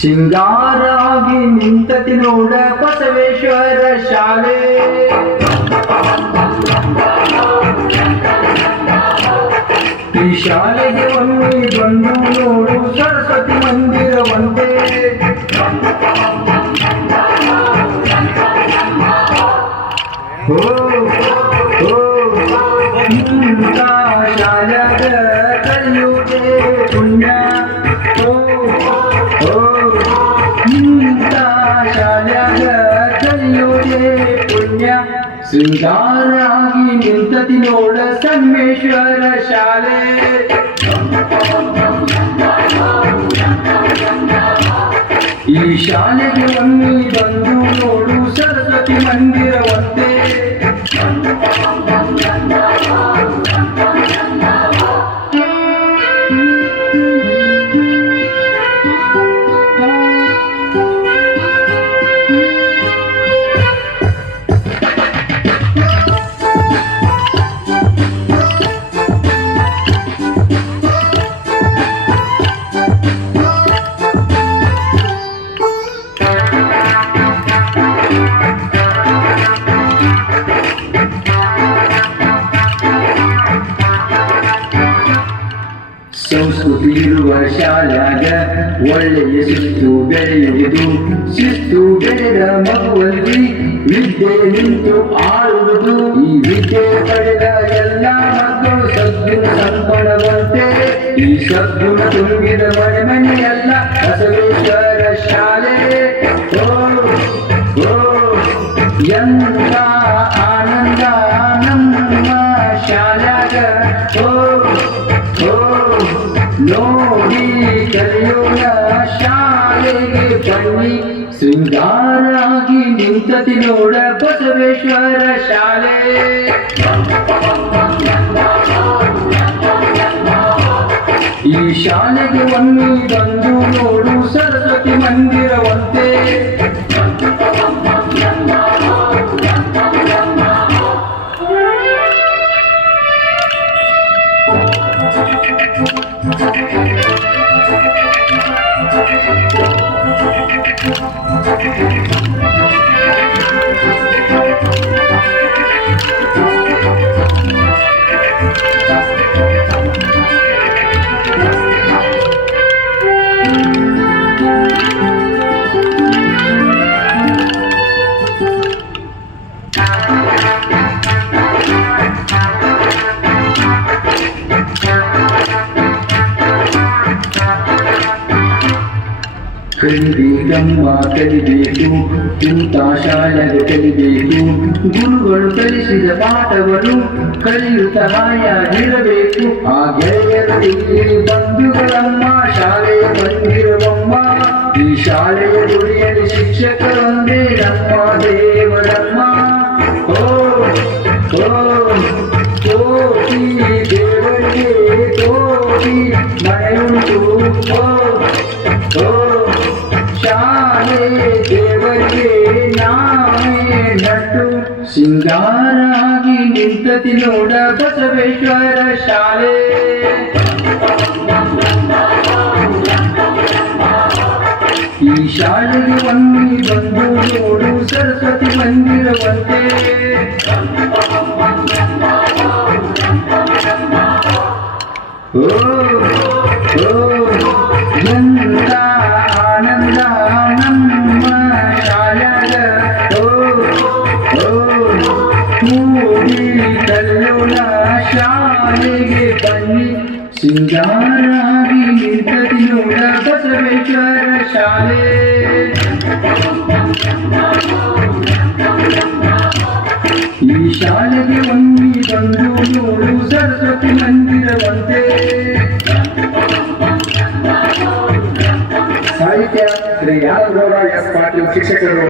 ಸಿಂಗಾರಾಗಿ ನಿಂತತಿ ನೋಡ ಬಸವೇಶ್ವರ ಶಾಲೆ. ಈ ಶಾಲೆಗೆ ಒಮ್ಮೆ ಬಂದು ನೋಡು ಸರಸ್ವತಿ ಮಂದಿರವಂತೆ. ಓ ಇಂಥ ಶಾಲೆಗ ಕಲಿಯುವುದೇ ಪುಣ್ಯ. ಇಂಥ ಶಾಲೆಗ ಕಲಿಯುವುದೇ ಪುಣ್ಯ. ಸಿಂಗಾರಾಗಿ ನಿಂತತಿ ನೋಡ ಸಂಗಮೇಶ್ವರ ಶಾಲೆ. ಈ ಶಾಲೆಗೆ ಒಮ್ಮೆ ಬಂದು ನೋಡು ಸರಸ್ವತಿ ಮಂದಿರವಂತೆ. ಸಂಸ್ಕೃತಿ ಇರುವ ಶಾಲ್ಯಾಗ ಒಳ್ಳೆಯ ಶಿಸ್ತು ಬೆಳೆಯುವುದು. ಶಿಸ್ತು ಬೆಳೆದ ಮಗುವಲ್ಲಿ ವಿದ್ಯೆ ನಿಂತು ಆಳುವುದು. ಈ ವಿದ್ಯೆ ಪಡೆದ ಎಲ್ಲ ಮಕ್ಕಳು ಸದ್ಗುಣ ಸಂಪನ್ನವಂತೆ. ಈ ಸದ್ಗುಣ ತುಂಬಿದ ಮನೆಯಲ್ಲ ಬಸವೇಶ್ವರ ಶಾಲೆ. ಓ ಓ ಎಂಥ ಆನಂದ ನಮ್ಮ ಶಾಲ್ಯಾಗ. ಓ ನೋಡಿ ಕಲಿಯೋಣ ಶಾಲೆಗೆ ಬನ್ನಿ. ಸಿಂಗಾರಾಗಿ ನಿಂತತಿ ನೋಡ ಬಸವೇಶ್ವರ ಶಾಲೆ. ಈ ಶಾಲೆಗೆ ಒಮ್ಮೆ ಬಂದು ನೋಡು ಸರಸ್ವತಿ ಮಂದಿರವಂತೆ. ಕಲಿಬೇಕಮ್ಮ ಕಲಿಬೇಕು, ಇಂಥ ಶಾಲೆಗೆ ಕಲಿಬೇಕು. ಗುರುಗಳು ಕಲಿಸಿದ ಪಾಠವನ್ನು ಕಲಿಯುತ್ತ ಹಾಯಾಗಿರಬೇಕು. ಆ ಗೆಳೆಯರು ಬಂಧುಗಳಮ್ಮ ಶಾಲೆಯ ಬಂದಿರುವಮ್ಮ. ಈ ಶಾಲೆಯ ಗುರಿಯಲ್ಲಿ ಶಿಕ್ಷಕರೊಂದೇ ನಮ್ಮ ದೇವರಮ್ಮ. ಓ ಓ ಕೋಟಿ ದೇವರಿಗೆ ಕೋಟಿ ಮನೆಯುಂಟು. ಓ ಶಾಲೆ ದೇವರಿಗೆ ನಾವೇ ನಟು. ಸಿಂಗಾರಾಗಿ ನಿಂತತಿ ನೋಡ ಬಸವೇಶ್ವರ ಶಾಲೆ. ಈ ಶಾಲೆಗೆ ಒಮ್ಮೆ ಬಂದು ನೋಡು ಸರಸ್ವತಿ ಮಂದಿರವಂತೆ. ಓ ಎಂಥ ಆನಂದ ನಮ್ಮ ಶಾಲೆಗ. ಕೂಡಿ ಕಲಿಯೋಣ ಶಾಲೆಗೆ ಬನ್ನಿ. ಸಿಂಗಾರಾಗಿ ನಿಂತತಿ ನೋಡ ಬಸವೇಶ್ವರ ಶಾಲೆ. ಈ ಶಾಲೆಗೆ ಒಮ್ಮೆ ಬಂದು ನೋಡು ಸರಸ್ವತಿ ಮಂದಿರವಂತೆ. ಸಾಹಿತ್ಯ ಶ್ರೀ ಯಾದಗೌಡ ಎಸ್ ಪಾಟೀಲ್ ಶಿಕ್ಷಕರು.